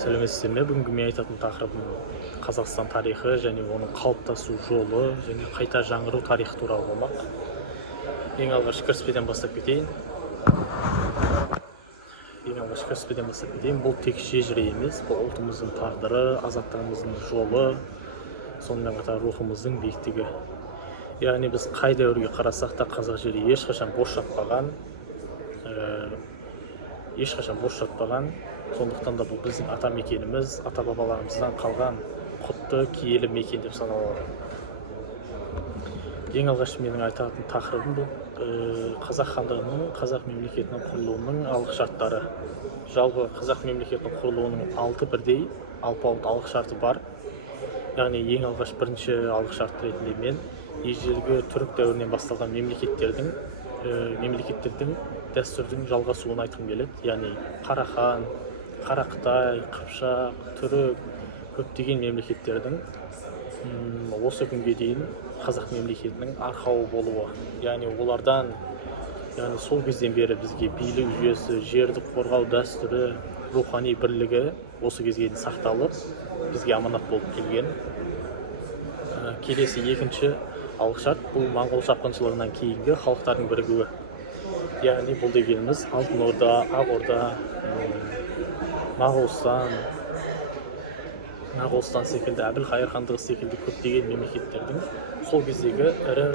Сәлеметсіздер ме? Бүгінгі мен айтатын тақырыбым Қазақстан тарихы және оның қалыптасу жолы және қайта жаңғыру тарихы туралы болмақ. Ең алғаш кіріспеден бастап кетейін. Бұл тек шежіре емес, бұл ұлтымыздың тағдыры, азаттығымыздың жолы, сонымен қатар рухымыздың биіктігі. Яғни біз қай дәуірге қарасақ та қазақ жері ешқашан бос жатпаған. Сондықтан да бұл біздің ата мекеніміз, ата бабаларымыздан қалған құтты киелі мекен деп саналады. Ең алғаш менің айтатын тақырыбым бұл қазақ хандығының, қазақ мемлекетінің құрылуының алғы шарттары. Жалпы қазақ мемлекетінің құрылуының 6 бірдей алпауыт алғы шарты бар. Яғни ең алғаш бірінші алғы шарт ретінде мен ежелгі түрік дәуірінен басталған мемлекеттердің дәстүрдің жалғасуын айтқым келеді. Яғни Қарахан, Қарақытай, Қыпшақ, Түрік, көптеген мемлекеттердің осы күнге дейін қазақ мемлекетінің арқауы болуы. Яғни олардан, сол кезден бері бізге билік жүйесі, жерді қорғау дәстүрі, рухани бірлігі осы кезге дейін сақталып, бізге аманат болып келген. Келесі екінші алғы шарт бұл моңғол шапқыншылығынан кейінгі халықтардың бірігуі. Яғни бұл дегеніміз Алтын Орда, Ақ Орда, Моғолстан секілді, Әбілқайыр хандығы секілді көптеген мемлекеттердің сол кездегі ірі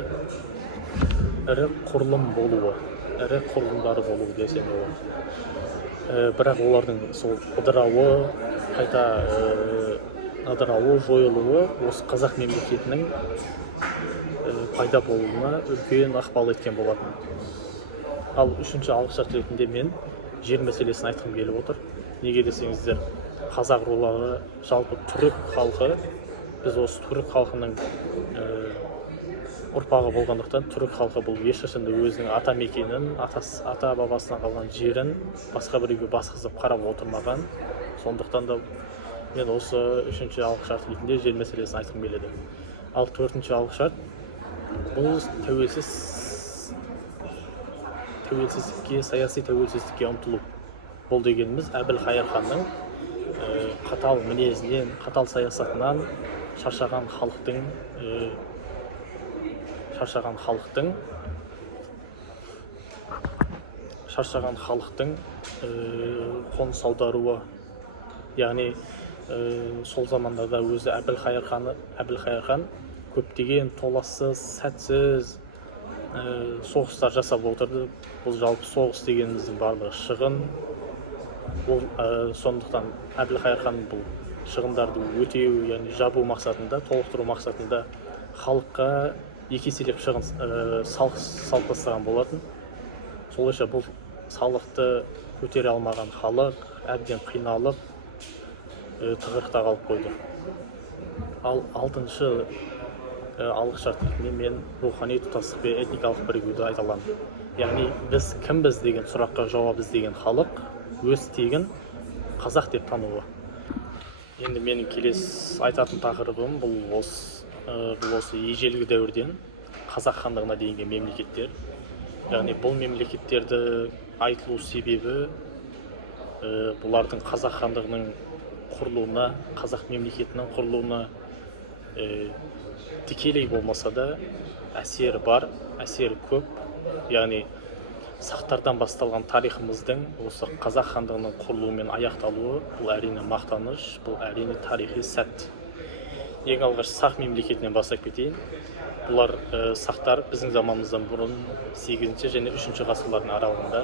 құрылым болуы, ірі құрылымдары болуы десем болады. Бірақ олардың сол ыдырауы, жойылуы осы қазақ мемлекетінің пайда болуына үлкен ықпал еткен болатын. Ал үшінші алғы шарт ретінде мен жер мәселесін айтқым келіп отыр. Неге десеңіздер, қазақ рулары жалпы түрік халқы, біз осы түрік халқының ұрпағы болғандықтан түрік халқы бұл ешқашан да өзінің ата мекенін, ата бабасынан қалған жерін басқа біреуге басқызып қарап отырмаған. Сондықтан да мен осы үшінші алғы шарт ретінде жер мәселесін айтқым келеді. Ал төртінші алғы шарт бұл саяси тәуелсіздікке ұмтылу. Бұл дегеніміз Әбілқайыр ханның қатал мінезінен, қатал саясатынан шаршаған халықтың қоныс аударуы. Яғни сол замандарда өзі Әбілқайыр хан көптеген толассыз, сәтсіз соғыстар жасап отырды. Бұл жалпы соғыс дегеніміздің барлығы шығын. Сондықтан Әбілқайыр хан бұл шығындарды өтеу, яғни жабу мақсатында, толықтыру мақсатында халыққа екі еселеп салық тастаған болатын. Солайша бұл салықты көтере алмаған халық әбден қиналып, тығырықта қалып қойды. Ал алтыншы алғы шарт ретінде мен рухани тұтастық пен этникалық бірігуді айта аламын. Яғни біз кімбіз деген сұраққа жауап іздеген халық өз тегін қазақ деп тануы. Енді менің келесі айтатын тақырыбым бұл осы ежелгі дәуірден қазақ хандығына дейінгі мемлекеттер. Яғни бұл мемлекеттерді айтылу себебі бұлардың қазақ хандығының құрылуына, қазақ мемлекетінің құрылуына тікелей болмаса да әсері бар, әсері көп. Яғни сақтардан басталған тарихымыздың осы қазақ хандығының құрылуымен аяқталуы бұл әрине мақтаныш, бұл әрине тарихи сәт. Ең алғаш сақ мемлекетінен бастап кетейін. Бұлар сақтар біздің заманымыздан бұрын 8 және 3 ғасырлардың аралығында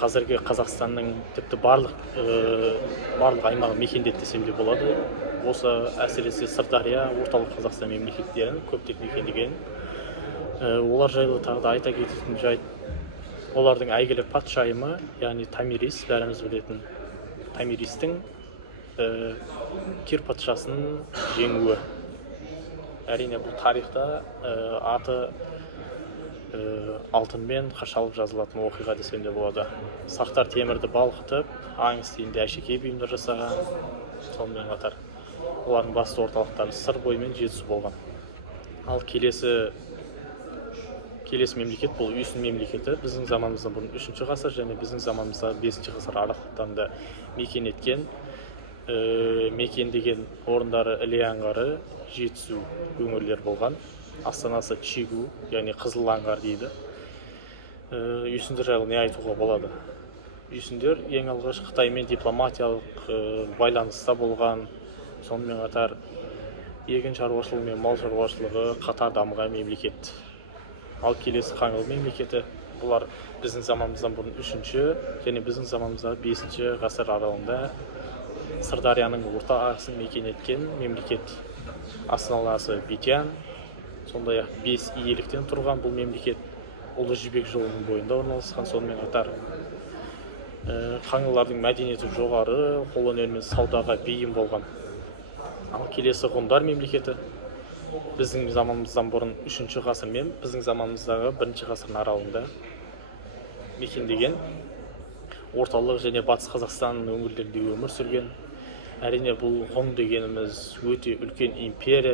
қазіргі Қазақстанның тіпті барлық аймағы мекендеді десем де болады. Осы әсіресе Сырдария, орталық Қазақстан мемлекеттерін көптеп мекендеген. Олар жайлы тағы да айта кететін жайт, олардың әйгілі патшайымы, яғни Томирис, бәріміз білетін Томиристің Кир патшасын жеңуі. Әрине бұл тарихта аты алтынмен қашалып жазылатын оқиға десем де болады. Сақтар темірді балқытып, аң стилінде әшекей бұйымдар жасаған. Сонымен қатар олардың басты орталықтары Сырбой мен Жетісу болған. Ал келесі мемлекет бұл Үйсін мемлекеті. Біздің заманымыздан бұрын 3 ғасыр және біздің заманымызда 5 ғасыр аралықтарында мекен еткен. мекендеген орындары Іле аңғары, Жетісу өңірлер болған. Астанасы Чигу, яғни Қызыл аңғар дейді. Үйсіндер жайлы не айтуға болады? Үйсіндер ең алғаш Қытаймен дипломатиялық байланыста болған, сонымен қатар егін шаруашылығы мен мал шаруашылығы қатар дамыған мемлекет. Ал келесі Қаңлы мемлекеті, бұлар біздің заманымыздан бұрын 3-ші және біздің заманымызда 5-ші ғасыр аралығында Сырдарияның орта ағысын мекен еткен мемлекет. Астанасы Бетян, сондай-ақ 5 иеліктен тұрған бұл мемлекет Ұлы Жібек жолының бойында орналасқан. Сонымен қатар Қаңлылардың мәдениеті жоғары, қолөнер мен саудаға бейім болған. Ал келесі ғұндар мемлекеті біздің заманымыздан бұрын 3-ші ғасыр мен біздің заманымыздағы 1-ші ғасырдың аралығында мекендеген, орталық және батыс Қазақстан өңірлерінде өмір сүрген. Әрине бұл ғұн дегеніміз өте үлкен империя,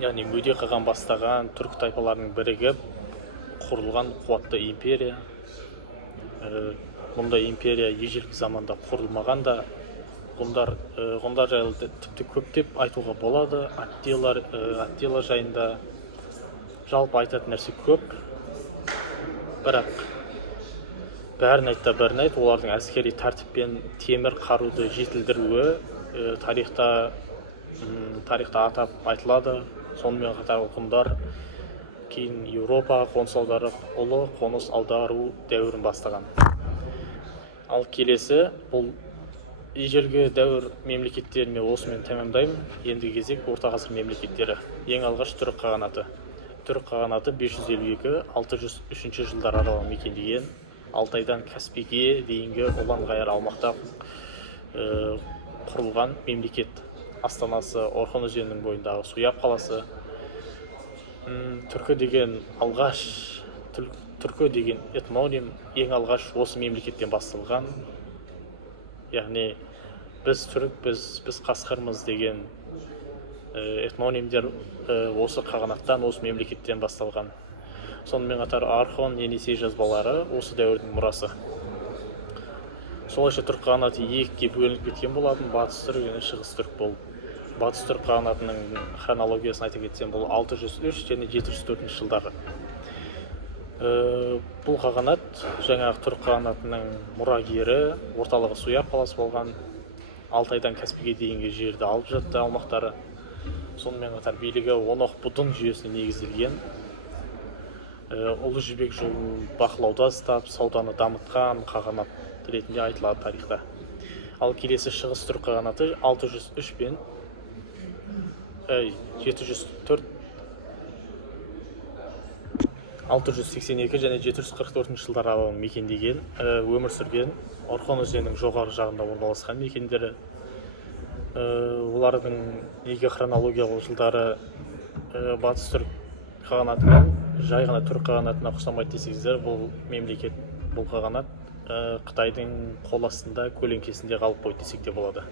яғни мөде қаған бастаған түрік тайпаларының бірігіп құрылған қуатты империя. Мұндай империя ежелгі заманда құрылмаған да, ғұндар жайлы тіпті көптеп айтуға болады. Аттила жайында жалпы айтатын нәрсе көп, бірақ бәрін айт, олардың әскери тәртіппен темір қаруды жетілдіруі тарихта атап айтылады. Сонымен қатар ғұндар кейін Еуропа қоныс аударып, ұлы қоныс аудару дәуірін бастаған. Ал келесі бұл ежелгі дәуір мемлекеттеріне осымен тәмамдаймын. Енді кезек орта ғасыр мемлекеттері. Ең алғаш түрік қағанаты. Түрік қағанаты 552-603 жылдар аралығын мекендеген. Алтайдан Каспийге дейінгі ұлан-ғайыр аумақта құрылған мемлекет. Астанасы Орхон өзенінің бойындағы Суяб қаласы. Түркі деген этноним ең алғаш осы мемлекеттен басталған. Яғни біз түрік, біз қасқырмыз деген этнонимдер осы қағанаттан, осы мемлекеттен басталған. Сонымен қатар Орхон, Енисей жазбалары осы дәуірдің мұрасы. Солайша түрік қағанаты екіге бөлініп кеткен болатын, батыс түрік және шығыс түрік болып. Батыс түрік қағанатының хронологиясын айта кетсем, бұл 603 және 704 жылдары. Бұл қағанат жаңағы түрік қағанатының мұрагері, орталығы Суяб қаласы болған. Алтайдан Каспийге дейінгі жерді алып жатты аумақтары. Сонымен қатар билігі Онох Будун жүйесіне негізделген. Ұлы Жібек жолын бақылауда ұстап, сауданы дамытқан қағанат ретінде айтылады тарихта. Ал келесі шығыс түрік қағанаты 603 пен 704 682 және 744 жылдар аралығын мекендеген, өмір сүрген. Орхон өзенінің жоғары жағында орналасқан мекендері. Олардың неге хронологиялық жылдары батыс түрік қағанатымен жай ғана түрік қағанатына ұқсамайды десеңіздер, бұл мемлекет, бұл қағанат Қытайдың қол астында, көлеңкесінде қалып қойды десек те болады.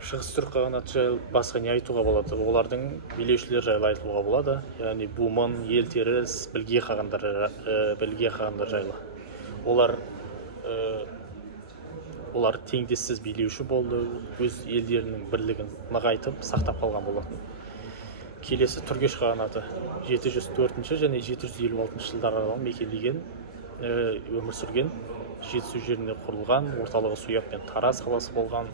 Шығыс түрік қағанаты жайлы басқа не айтуға болады? Олардың билеушілер жайлы айтуға болады. Яғни Бумын, Елтеріс, Білге қағандар жайлы. Олар теңдессіз билеуші болды, өз елдерінің бірлігін нығайтып, сақтап қалған болатын. Келесі Түргеш қағанаты 704 және 756 жылдар аралығын мекендеген, өмір сүрген. Жетісу жерінде құрылған, орталығы Суяб пен Тараз қаласы болған.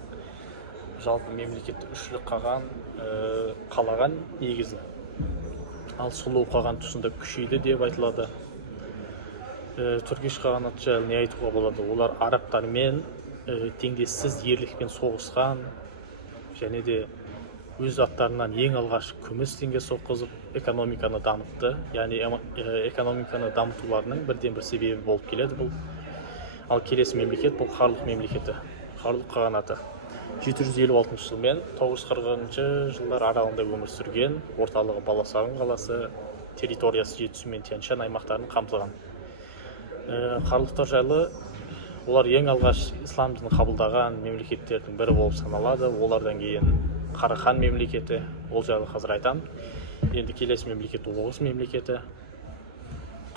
Жалпы мемлекетті үшлік қалаған негізі. Ал Сұлу қаған тұсында күшейді деп айтылады. Түргеш қағанаты жайлы не айтуға болады? Олар арабтармен теңдессіз ерлікпен соғысқан, және де өз аттарынан ең алғаш күміс теңге соққызып экономиканы дамытты. Яғни экономиканы дамытуларының бірден бір себебі болып келеді бұл. Ал келесі мемлекет бұл Қарлұқ мемлекеті, Қарлұқ қағанаты. 756 жыл мен 940 жылдар аралығында өмір сүрген, орталығы Баласағұн қаласы, территориясы Жетісу мен Тянь-Шань аймақтарын қамтыған. Қарлұқтар жайлы, олар ең алғаш ислам дінін қабылдаған мемлекеттердің бірі болып саналады. Олардан кейін Қарахан мемлекеті, ол жайлы қазір айтам. Енді келесі мемлекет Оғыз мемлекеті.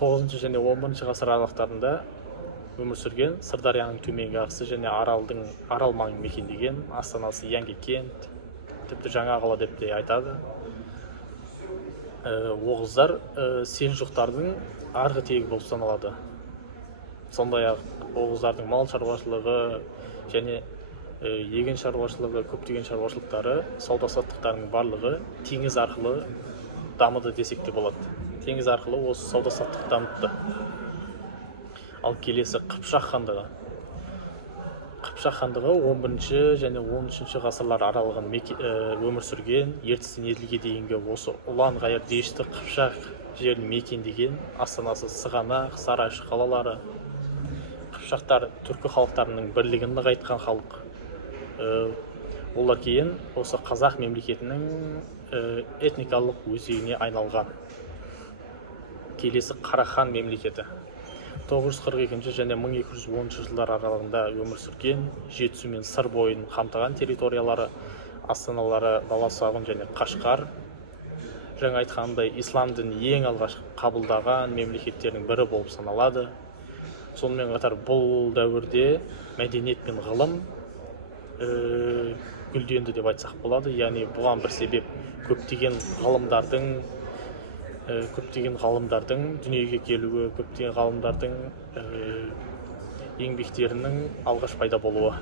9 және 11 ғасыр аралықтарында өмір сүрген, Сырдарияның төменгі ағысы және арал маңын мекендеген, астанасы Яңгекент, тіпті Жаңақала деп те айтады. Оғыздар селжұқтардың арғы тегі болып саналады. Сондай-ақ оғыздардың мал шаруашылығы және егін шаруашылығы, көптеген шаруашылықтары, сауда-саттықтарының барлығы теңіз арқылы дамыды десек те болады. Теңіз арқылы осы сауда-саттық дамытты. Ал келесі Қыпшақ хандығы. Қыпшақ хандығы 11-ші және 13-ші ғасырлар аралығын өмір сүрген, ертістен Еділге дейінгі осы Ұлан-Ғайыр дешті Қыпшақ жерін мекендеген, астанасы Сығанақ, Сарайшық қалалары. Қыпшақтар түркі халықтарының бірлігін нығайтқан халық. Олар кейін осы қазақ мемлекетінің этникалық өзегіне айналған. Келесі Қарахан мемлекеті. 942 және 1210 жылдар аралығында өмір сүрген, Жетісу мен Сыр бойын қамтыған территориялары, астаналары Баласағұн және Қашқар. Жаңа айтқандай, ислам дінін ең алғаш қабылдаған мемлекеттердің бірі болып саналады. Сонымен қатар бұл дәуірде мәдениет пен ғылым гүлденді деп айтсақ болады. Яғни бұған бір себеп көптеген ғалымдардың дүниеге келуі, көптеген ғалымдардың еңбектерінің алғаш пайда болуы.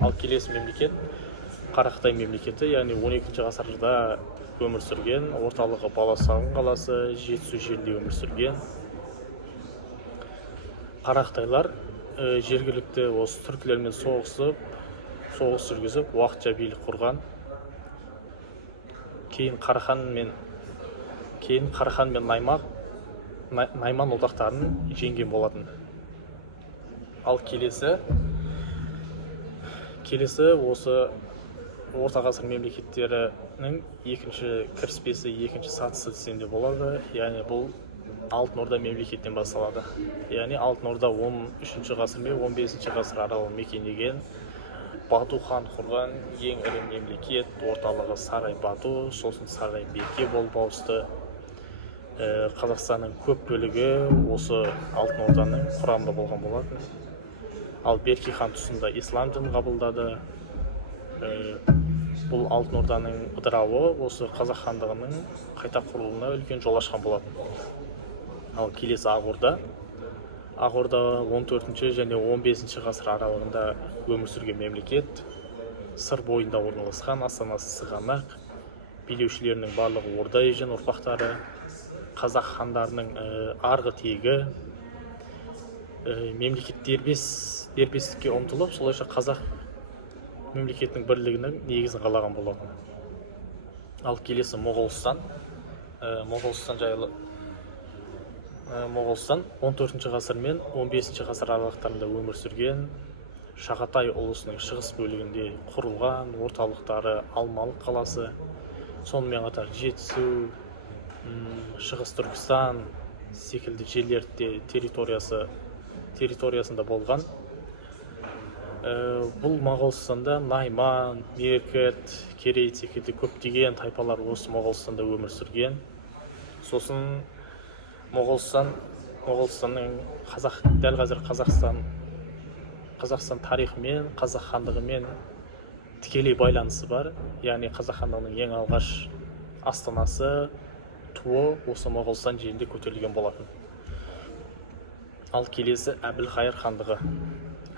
Ал келесі мемлекет Қарақытай мемлекеті, яғни 12-ші ғасырда өмір сүрген, орталығы Баласағұн қаласы, Жетісу жерінде өмір сүрген. Қарақытайлар жергілікті осы түркілермен соғыс жүргізіп, уақытша билік құрған. Кейін Қарахан мен Найман одақтарын жеңген болатын. Ал келесі осы орта ғасыр мемлекеттерінің екінші кіріспесі, екінші сатысы десем де болады. Яғни бұл Алтын Орда мемлекеттен басталады. Яғни Алтын Орда 13-ші ғасыр мен 15-ші ғасыр аралығын мекендеген, Бату хан құрған ең ірі мемлекет, орталығы Сарай Бату, сосын Сарай Берке болып ауысты. Қазақстанның көп бөлігі осы Алтын Орданың құрамында болған болатын. Ал Берке хан тұсында ислам дінін қабылдады. Бұл Алтын Орданың ыдырауы осы қазақ хандығының қайта құрылуына үлкен жол ашқан болатын. Ал келесі Ақ Орда 14-ші және 15-ші ғасыр аралығында өмір сүрген мемлекет, Сыр бойында орналасқан, астанасы Сығанақ, билеушілерінің барлығы орда ежен ұрпақтары, қазақ хандарының арғы тегі, мемлекет дербестікке ұмтылып, солайша қазақ мемлекетінің бірлігінің негізін қалаған болатын. Ал келесі Моғолстан. Моғолстан 14-ші ғасыр мен 15-ші ғасыр аралықтарында өмір сүрген, Шағатай ұлысының шығыс бөлігінде құрылған, орталықтары Алмалық қаласы, сонымен қатар Жетісу, Шығыс Түркістан секілді жерлерде территориясында болған. Бұл Моғолстанда Найман, Меркіт, Керей секілді көптеген тайпалар осы Моғолстанда өмір сүрген. Сосын Моғолстанның дәл қазір Қазақстан тарихымен, қазақ хандығымен тікелей байланысы бар. Яғни қазақ хандығының ең алғаш астанасы, туы осы Моғолстан жерінде көтерілген болатын. Ал келесі Әбілхайыр хандығы.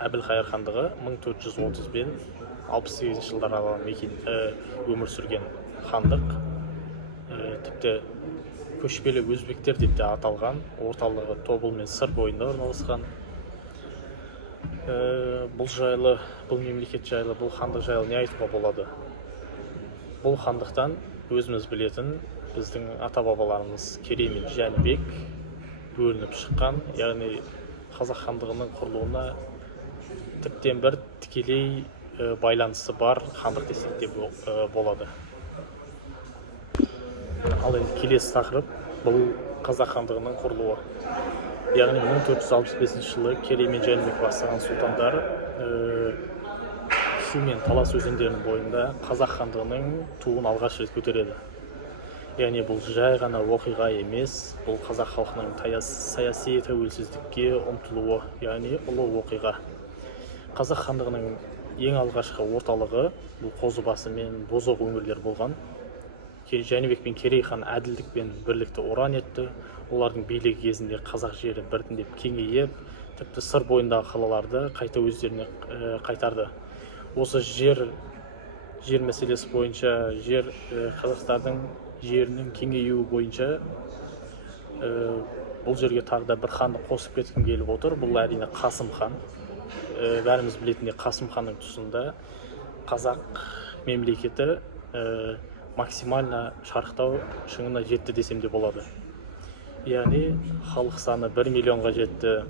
Әбілхайыр хандығы 1430 бен 68 жылдар аралығында өмір сүрген хандық. Тіпті көшпелі өзбектер деп те аталған, орталығы Тобыл мен Сыр бойында орналасқан. Бұл мемлекет жайлы, бұл хандық жайлы не айтуға болады? Бұл хандықтан өзіміз білетін біздің ата-бабаларымыз Керей мен Жәнібек бөлініп шыққан, яғни қазақ хандығының құрылуына тіптен бір тікелей байланысы бар хандық десек те болады. Ал енді келесі тақырып бұл қазақ хандығының құрылуы. Яғни 1465 жылы Керей мен Жәнібек бастаған сұлтандар Шу мен Талас өзендерінің бойында қазақ хандығының туын алғаш рет көтереді. яғни бұл жай ғана оқиға емес, бұл қазақ халқының саяси тәуелсіздікке ұмтылуы, яғни ұлы оқиға. Қазақ хандығының ең алғашқы орталығы бұл Қозыбасы мен Бозоқ өңірлер болған. Жәнібек пен Керей хан әділдік пен бірлікті ұран етті. Олардың билігі кезінде қазақ жері біртіндеп кеңейіп, тіпті сыр бойындағы қалаларды қайта өздеріне қайтарды. Осы жер мәселесі бойынша, қазақтардың жерінің кеңеюі бойынша бұл жерге тағы да бір ханды қосып кеткім келіп отыр. Бұл әрине Қасым хан. Бәріміз білетіндей Қасым ханның тұсында қазақ мемлекеті максимально шарықтау шыңына жетті десем де болады. Яғни халық саны 1 миллионға жетті.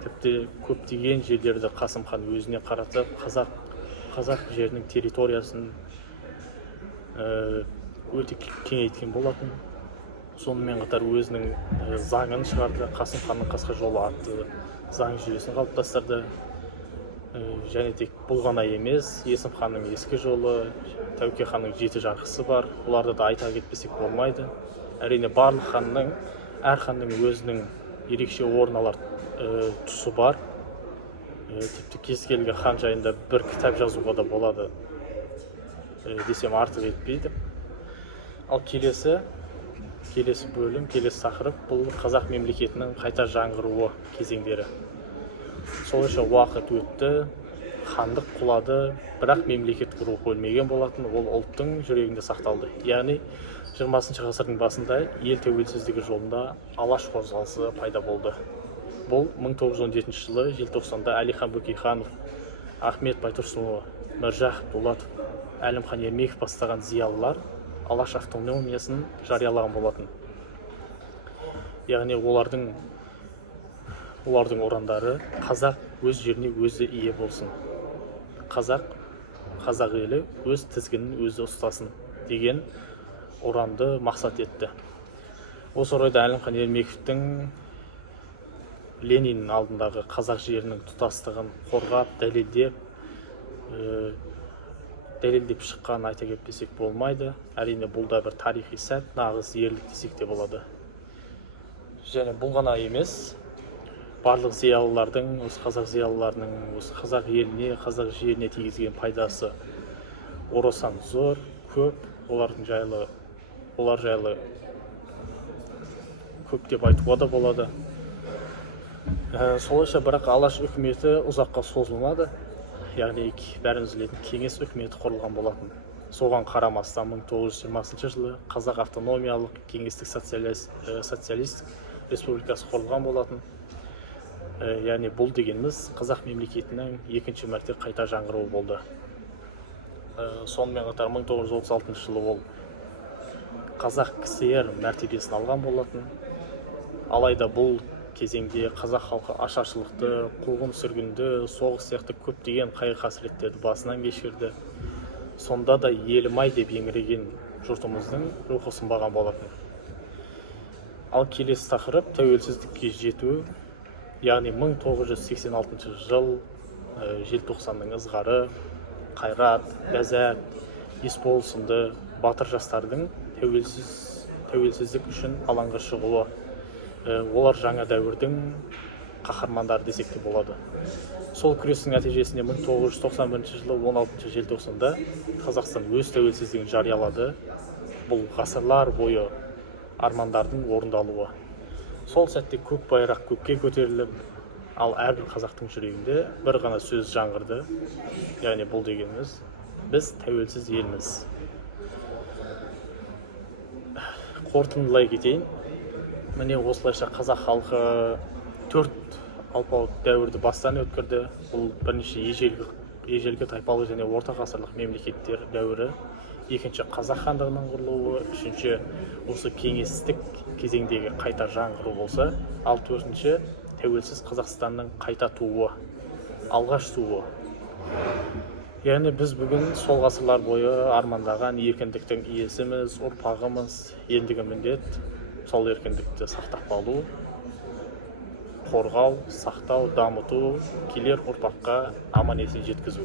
Тіпті көптеген жерлерді Қасым хан өзіне қаратып, қазақ жерінің территориясын өте кеңейткен болатын. Сонымен қатар өзінің заңын шығарды. Қасым ханның қасқа жолы атты заң жүйесін қалыптастырды. Және тек бұл ғана емес, Есім ханның ескі жолы, Тәуке ханның 7 жарғысы бар. Бұларды да айта кетпесек болмайды. Әрине барлық ханның, әр ханның өзінің ерекше орын алар тұсы бар. Тіпті кез келген хан жайында бір кітап жазуға да болады десем артық етпейді. Ал келесі бөлім, келесі тақырып бұл қазақ мемлекетінің қайта жаңғыруы кезеңдері. Солайша уақыт өтті, хандық құлады, бірақ мемлекет құру өлмеген болатын, ол ұлттың жүрегінде сақталды. Яғни 20 ғасырдың басында ел тәуелсіздігі жолында алаш қозғалысы пайда болды. Бұл 1917 жылы желтоқсанда Әлихан Бөкейханов, Ахмет Байтұрсынұлы, Міржақып Дулатов, Әлімхан Ермеков бастаған зиялылар алаш автономиясын жариялаған болатын. Яғни олардың ұрандары қазақ өз жеріне өзі ие болсын. Қазақ елі өз тізгінін өзі ұстасын деген ұранды мақсат етті. Осы орайда Әлімхан Ермековтің Лениннің алдындағы қазақ жерінің тұтастығын қорғап, дәлелдеп шыққанын айта кетпесек болмайды. Әрине бұл да бір тарихи сәт, нағыз ерлік десек те болады. Және бұл ғана емес, барлық зиялылардың, осы қазақ зиялыларының, осы қазақ еліне, қазақ жеріне тигізген пайдасы орасан зор, көп. Олар жайлы көп деп айтуға да болады. Солайша бірақ алаш үкіметі ұзаққа созылмады. Яғни бәріміз білетін кеңес үкіметі құрылған болатын. Соған қарамастан 1920 жылы қазақ автономиялық кеңестік социалистік республикасы құрылған болатын. Яғни бұл дегеніміз қазақ мемлекетінің екінші мәрте қайта жаңғыруы болды. Сонымен қатар 1936 жылы ол қазақ КСР мәртебесін алған болатын. Алайда бұл кезеңде қазақ халқы ашаршылықты, қуғын сүргінді, соғыс сияқты көптеген қайғы-қасіреттерді басынан кешірді. Сонда да елім-ай деп еңіреген жұртымыздың рухы сынбаған болатын. Ал келесі тақырып тәуелсіздікке жету, яғни 1986 жыл желтоқсанның ызғары, Қайрат, Ләззат, Есбол сынды батыр жастардың тәуелсіздік үшін алаңға шығуы. Олар жаңа дәуірдің қаһармандары десек те болады. Сол күрестің нәтижесінде 1991 жылы 16 желтоқсанда Қазақстан өз тәуелсіздігін жариялады. Бұл ғасырлар бойы армандардың орындалуы. Сол сәтте көк байрақ көкке көтеріліп, ал әрбір қазақтың жүрегінде бір ғана сөз жаңғырды. Яғни бұл дегеніміз, біз тәуелсіз елміз. Қорытындылай кетейін. Міне осылайша қазақ халқы 4 алпауыт дәуірді бастан өткірді. Бұл бірінші ежелгі тайпалық және орта ғасырлық мемлекеттер дәуірі, екінші қазақ хандығының құрылуы, үшінші осы кеңестік кезеңдегі қайта жаңғыру болса, ал төртінші тәуелсіз Қазақстанның қайта туы, алғаш туы. Яғни біз бүгін сол ғасырлар бойы армандаған еркіндіктің иесіміз, ұрпағымыз. Ендігі міндет сол еркіндікті сақтап қалу, қорғау, сақтау, дамыту, келер ұрпаққа аман есен жеткізу.